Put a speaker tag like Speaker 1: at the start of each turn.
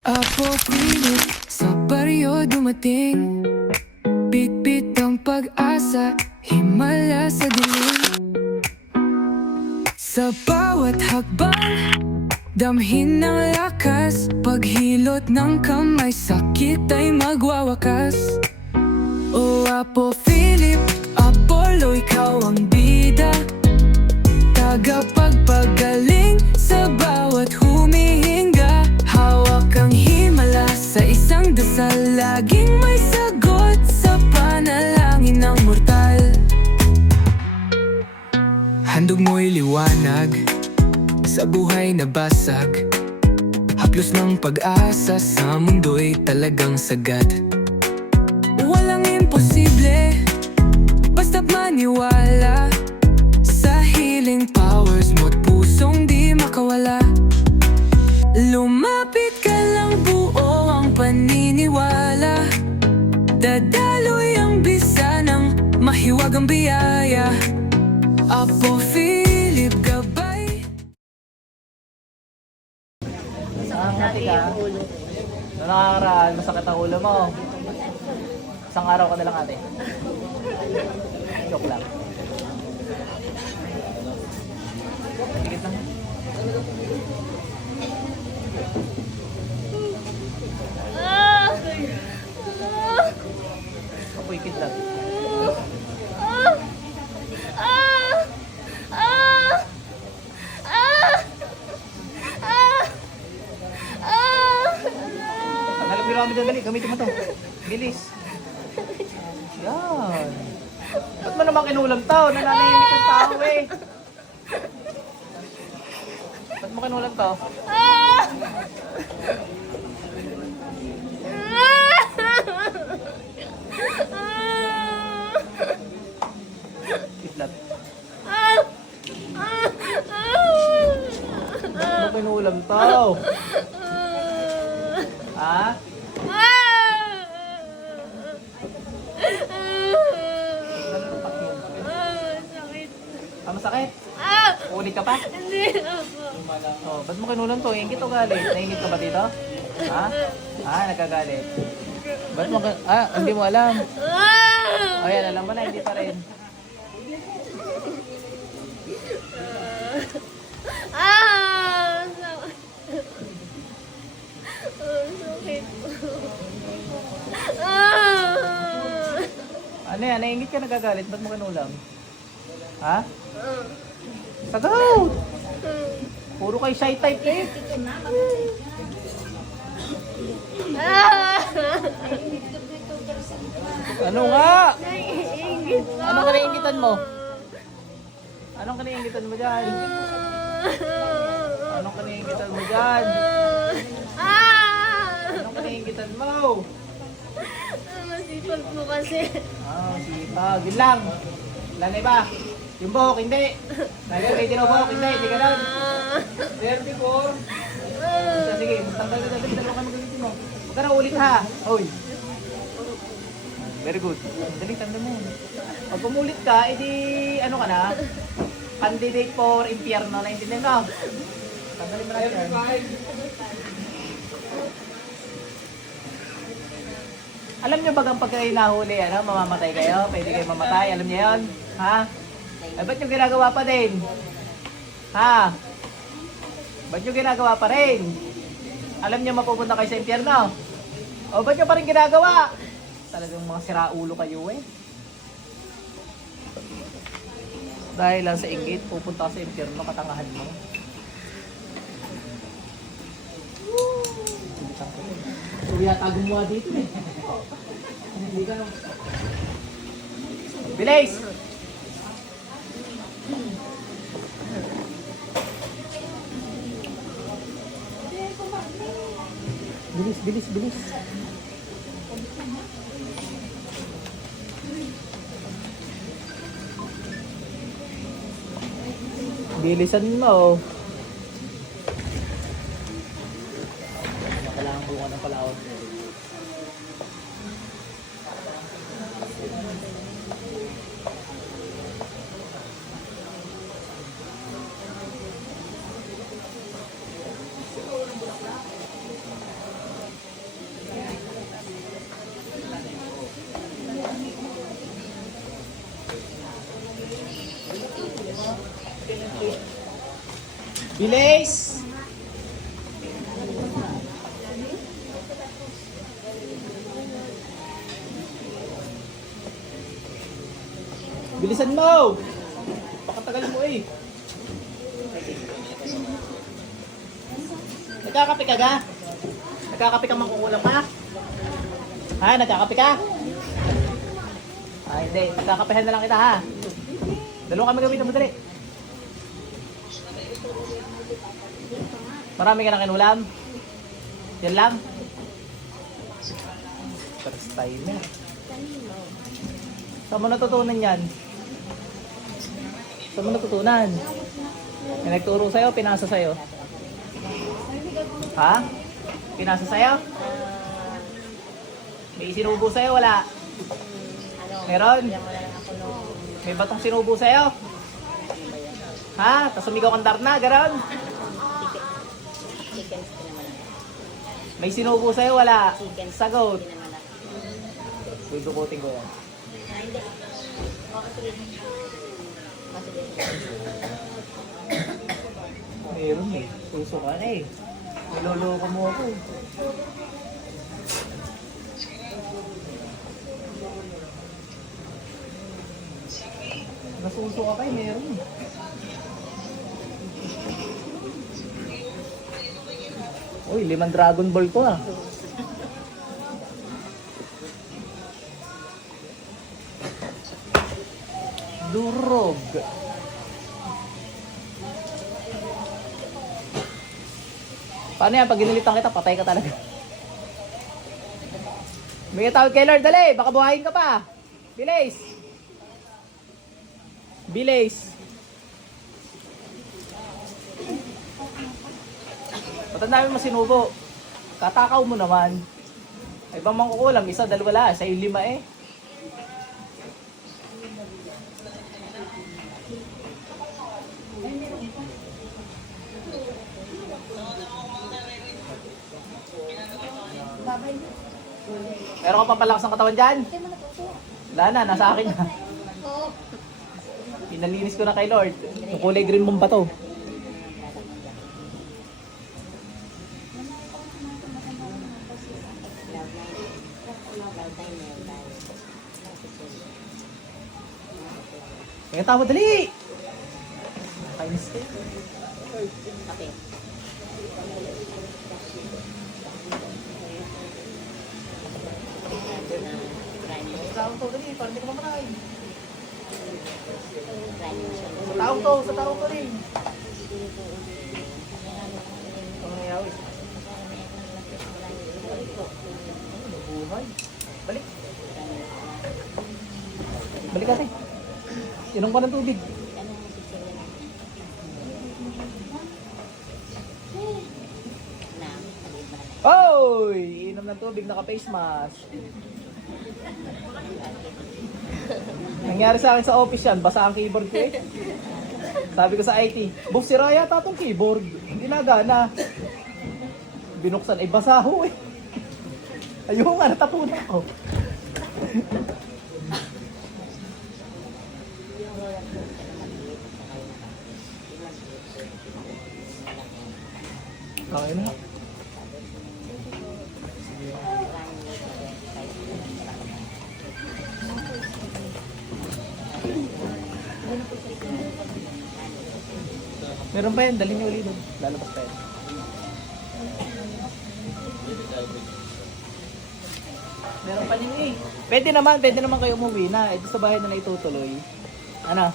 Speaker 1: Apo pilit sa baryo dumating. Bitbit ang pag-asa, himala sa dilim. Sa bawat hakbang, damhin ng lakas. Paghilot ng kamay, sakit ay magwawakas. O Apo panalangin ng mortal. Handog mo'y liwanag sa buhay na basag Haplos ng pag-asa sa mundo'y talagang sagat
Speaker 2: Hati ka. Noong nakakaraan, masakit ang ulo mo. Isang araw ka na lang ate. Joke lang. Tikit lang. Ramen dyan, dali. Gamitin mo to. Bilis. Yan. Ba't mo naman kinulam to? Nananahimik yung tao eh. Ba't mo kinulam to? Kidlat. Ba't mo kinulam to? Ha? Ah, masakit? Ulit ka pa? Oh, ba't mo kinulam to? Ingit o galit? Naingit ka ba dito? Ha? Ah, nagkagalit. Ba't mo ka... Ah, hindi mo alam. O yan, alam mo na, hindi pa rin. Ano yan, naingit ka, nagkagalit. Ba't mo kinulam? Ha? Sagaw! Puro kay shy type eh. Ano nga? Anong kaniingitan mo? Anong kaniingitan mo dyan? Anong kaniingitan mo dyan? Anong kaniingitan mo?
Speaker 3: Masipag mo kasi.
Speaker 2: Ah, sipag. Yun lang. Wala na iba. Yung buhok, hindi. Lagi kayo din buhok, hindi. Hindi ka lang. 34. Sige, sige. Magtanggal ka dali. Dalawa ka magagamitin mo. Huwag ka na ulit ha. Hoy. Very good. Dali, tanda mo. Pag umulit ka, edi ano ka na? Candidate for impyerno na intindihan ka. Tanggalin mo na yan. Alam niyo bagang pag kayo nahuli, ano, mamamatay kayo? Pwede kayo mamatay, alam niyo yun? Ha? Eh, ba't yung ginagawa pa din? Ha? Ba't yung ginagawa pa rin? Alam niyo mapupunta kayo sa impyerno? O ba't nyo pa rin ginagawa? Talagang mga siraulo kayo eh. Dahil lang sa inggit, pupunta sa impyerno, katangahan mo. So, yata gumawa dito eh. Bilis! Bilis, bilis, bilis. Bilisan mo. Kailangan bunga ng palawan. Bilis! Bilisan mo! Pakatagal mo eh. Nagkakape ka ga? Nagkakape ka mangkukulam ka? Ha? Nagkakape ka? Ah, hindi. Nagkakapehan na lang kita ha. Dalawa kami gamitin mo dali. Marami ka na kinulam? Yan lang? First timer. Saan mo natutunan yan? Saan mo natutunan? May nagturo sa'yo, pinasa sa'yo? Ha? Pinasa sa'yo? May sinubo sa'yo, wala? Meron? May batong sinubo sa'yo? Ha? Tapos sumigaw kang darna, garon? May sinubo sa'yo, wala? Sagot. Dudukutin ko yan. Meron eh. Suso ka na eh. Niloloko mo ako. Nasuso ka pa eh. Meron eh. Uy, limang Dragon Ball ko ah. Durog. Paano yan? Pag ginilitan kita, patay ka talaga. May tawag kay Lord, dali! Baka buhayin ka pa! Bilis! Bilis! Ba't ang dami mo sinubo? Katakaw mo naman. Ay bang mangkukulam? Isa, dalawa lang. Sa lima eh. Meron ka pa palakas ng katawan dyan? Wala na, nasa akin na. Pinalinis ko na kay Lord. Yung kulay green mong bato. Tama, dali! Kainis ka. Tawag to, dali, parang hindi ka mamatay. Sa tawag to, sa tawag to rin. Ang nangyayawin. Balik. Balik kasi. Inom ka ng tubig. Oy! Inom ng tubig, naka-face mask. Nangyari sa akin sa office yan, basa ang keyboard ko eh. Sabi ko sa IT, Boss, sira yata itong keyboard. Hindi na gana. Binuksan, ay basa ho eh. Ayun nga, natatunan ko. Okay na. Meron pa yan, dali niyo ulit. Lalabas yan. Meron pa din eh. Pwede naman, pwede naman kayo umuwi na. Ito sa bahay na na itutuloy. Ano?